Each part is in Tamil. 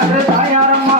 அன்று தாயாரம்மா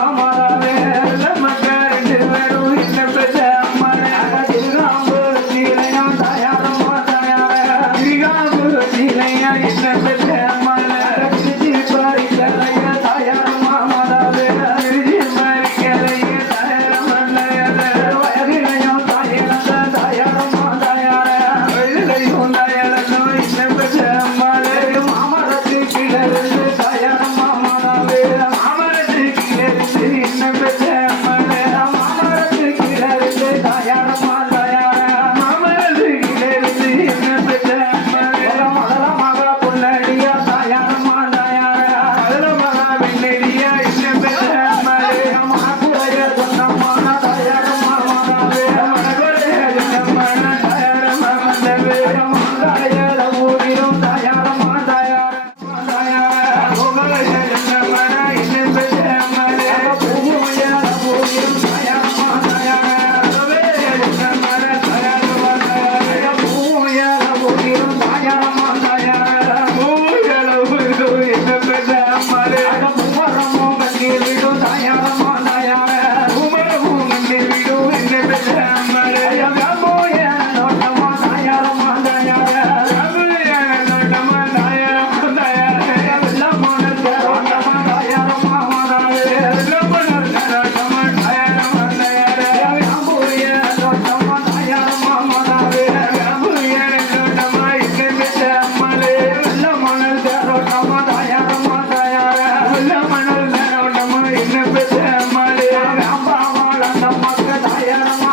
打野了吗